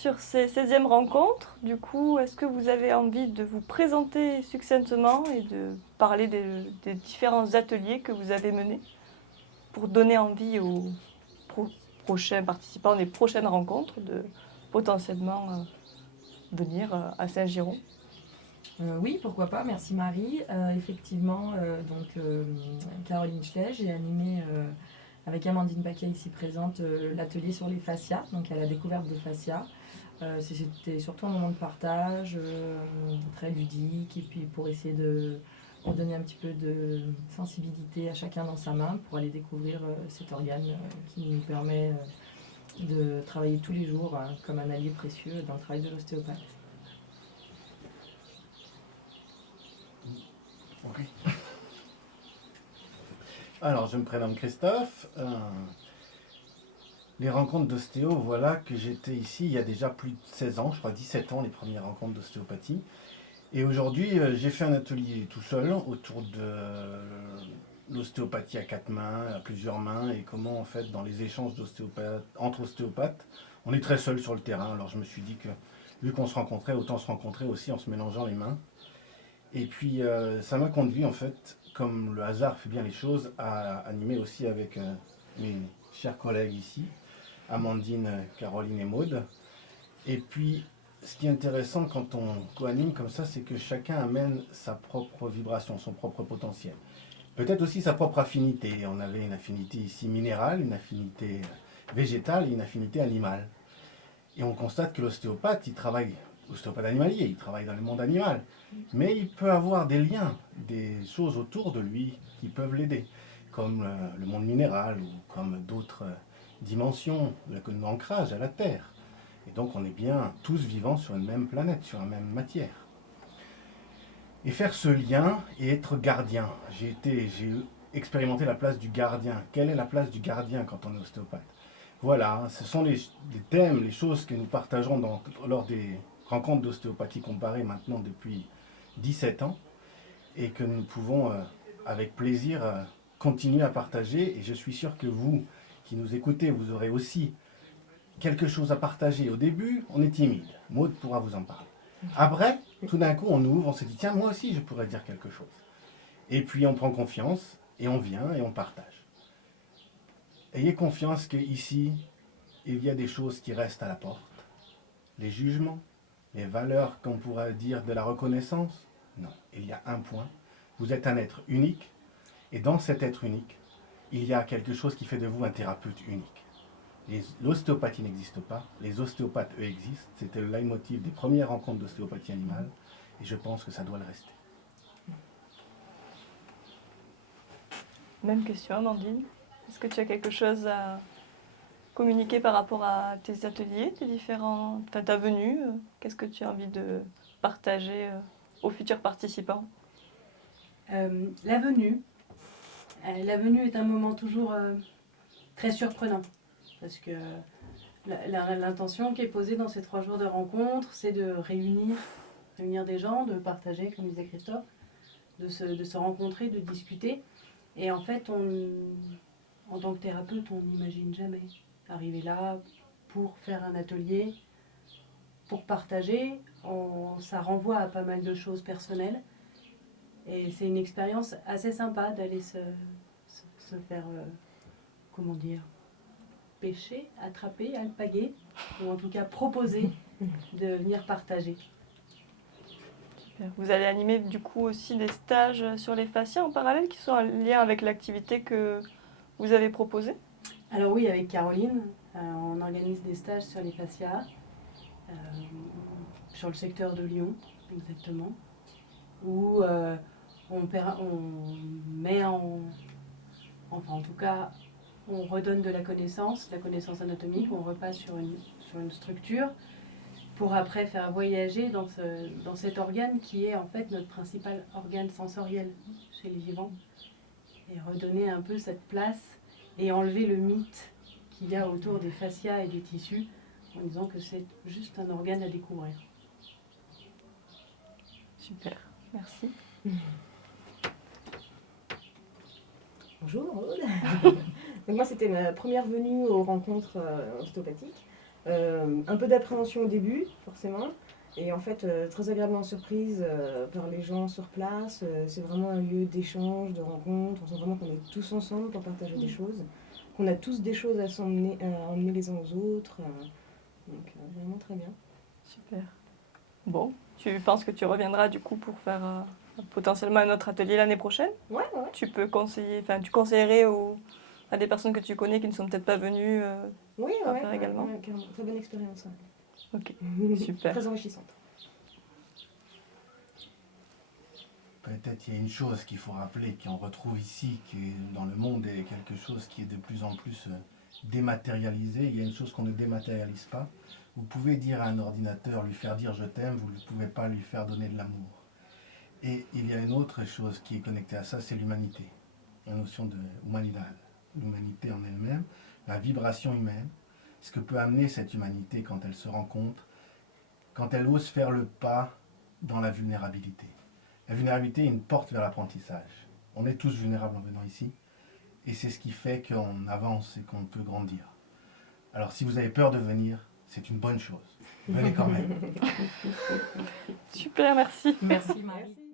sur ces 16e rencontres. Du coup, est-ce que vous avez envie de vous présenter succinctement et de parler des différents ateliers que vous avez menés pour donner envie aux prochains participants des prochaines rencontres de potentiellement venir à Saint-Giron? Oui, pourquoi pas, merci Marie. Effectivement, Caroline Schleg, j'ai animé avec Amandine Paquet ici présente l'atelier sur les fascias, donc à la découverte des fascias. C'était surtout un moment de partage, très ludique, et puis pour essayer de donner un petit peu de sensibilité à chacun dans sa main pour aller découvrir cet organe qui nous permet de travailler tous les jours comme un allié précieux dans le travail de l'ostéopathe. Okay. Alors, je me prénomme Christophe. Les rencontres d'ostéo, voilà que j'étais ici il y a déjà plus de 16 ans, je crois 17 ans, les premières rencontres d'ostéopathie. Et aujourd'hui, j'ai fait un atelier tout seul autour de l'ostéopathie à 4 mains, à plusieurs mains, et comment en fait dans les échanges entre ostéopathes, on est très seul sur le terrain. Alors je me suis dit que vu qu'on se rencontrait, autant se rencontrer aussi en se mélangeant les mains. Et puis ça m'a conduit en fait, comme le hasard fait bien les choses, à animer aussi avec mes chers collègues ici, Amandine, Caroline et Maude. Et puis ce qui est intéressant quand on co-anime comme ça, c'est que chacun amène sa propre vibration, son propre potentiel. Peut-être aussi sa propre affinité. On avait une affinité ici minérale, une affinité végétale et une affinité animale. Et on constate que l'ostéopathe, l'ostéopathe animalier, il travaille dans le monde animal. Mais il peut avoir des liens, des choses autour de lui qui peuvent l'aider, comme le monde minéral ou comme d'autres dimensions, l'ancrage à la Terre. Et donc on est bien tous vivants sur une même planète, sur une même matière. Et faire ce lien et être gardien. J'ai expérimenté la place du gardien. Quelle est la place du gardien quand on est ostéopathe? Voilà, ce sont les thèmes, les choses que nous partagerons lors des rencontres d'ostéopathie comparée maintenant depuis 17 ans et que nous pouvons avec plaisir continuer à partager. Et je suis sûr que vous qui nous écoutez, vous aurez aussi quelque chose à partager. Au début, on est timide. Maude pourra vous en parler. Après, tout d'un coup, on ouvre, on se dit, tiens, moi aussi, je pourrais dire quelque chose. Et puis, on prend confiance, et on vient, et on partage. Ayez confiance qu'ici, il y a des choses qui restent à la porte. Les jugements, les valeurs qu'on pourrait dire de la reconnaissance. Non, il y a un point. Vous êtes un être unique, et dans cet être unique, il y a quelque chose qui fait de vous un thérapeute unique. L'ostéopathie n'existe pas, les ostéopathes, eux, existent. C'était le leitmotiv des premières rencontres d'ostéopathie animale, et je pense que ça doit le rester. Même question, Amandine. Est-ce que tu as quelque chose à communiquer par rapport à tes ateliers, ta venue? Qu'est-ce que tu as envie de partager aux futurs participants? La venue est un moment toujours très surprenant. Parce que l'intention qui est posée dans ces 3 jours de rencontre, c'est de réunir des gens, de partager, comme disait Christophe, de se rencontrer, de discuter. Et en fait, en tant que thérapeute, on n'imagine jamais arriver là pour faire un atelier, pour partager. Ça renvoie à pas mal de choses personnelles. Et c'est une expérience assez sympa d'aller se faire, pêcher, attraper, alpaguer, ou en tout cas proposer de venir partager. Super. Vous allez animer du coup aussi des stages sur les fascias en parallèle qui sont en lien avec l'activité que vous avez proposée? Alors oui, avec Caroline, on organise des stages sur les fascias, sur le secteur de Lyon, exactement, où on met en tout cas, on redonne de la connaissance anatomique, on repasse sur une structure pour après faire voyager dans cet organe qui est en fait notre principal organe sensoriel chez les vivants, et redonner un peu cette place et enlever le mythe qu'il y a autour des fascias et des tissus en disant que c'est juste un organe à découvrir. Super, merci. Bonjour Aude. Donc moi c'était ma première venue aux rencontres ostéopathiques. Un peu d'appréhension au début, forcément. Et en fait, très agréablement surprise par les gens sur place. C'est vraiment un lieu d'échange, de rencontre. On sent vraiment qu'on est tous ensemble pour partager des choses. Qu'on a tous des choses à emmener les uns aux autres. Donc vraiment très bien. Super. Bon, tu penses que tu reviendras du coup pour faire potentiellement un autre atelier l'année prochaine? Ouais. Tu peux conseiller, enfin, tu conseillerais à des personnes que tu connais qui ne sont peut-être pas venues Oui, à faire également? carrément. Très bonne expérience. Ok, super. Très enrichissante. Peut-être il y a une chose qu'il faut rappeler, qu'on retrouve ici, qui est dans le monde est quelque chose qui est de plus en plus dématérialisé. Il y a une chose qu'on ne dématérialise pas. Vous pouvez dire à un ordinateur, lui faire dire je t'aime, vous ne pouvez pas lui faire donner de l'amour. Et il y a une autre chose qui est connectée à ça, c'est l'humanité. La notion de humanidad, l'humanité en elle-même, la vibration humaine, ce que peut amener cette humanité quand elle se rencontre, quand elle ose faire le pas dans la vulnérabilité. La vulnérabilité est une porte vers l'apprentissage. On est tous vulnérables en venant ici, et c'est ce qui fait qu'on avance et qu'on peut grandir. Alors si vous avez peur de venir, c'est une bonne chose. Venez quand même. Super, merci. Merci Marie. Merci.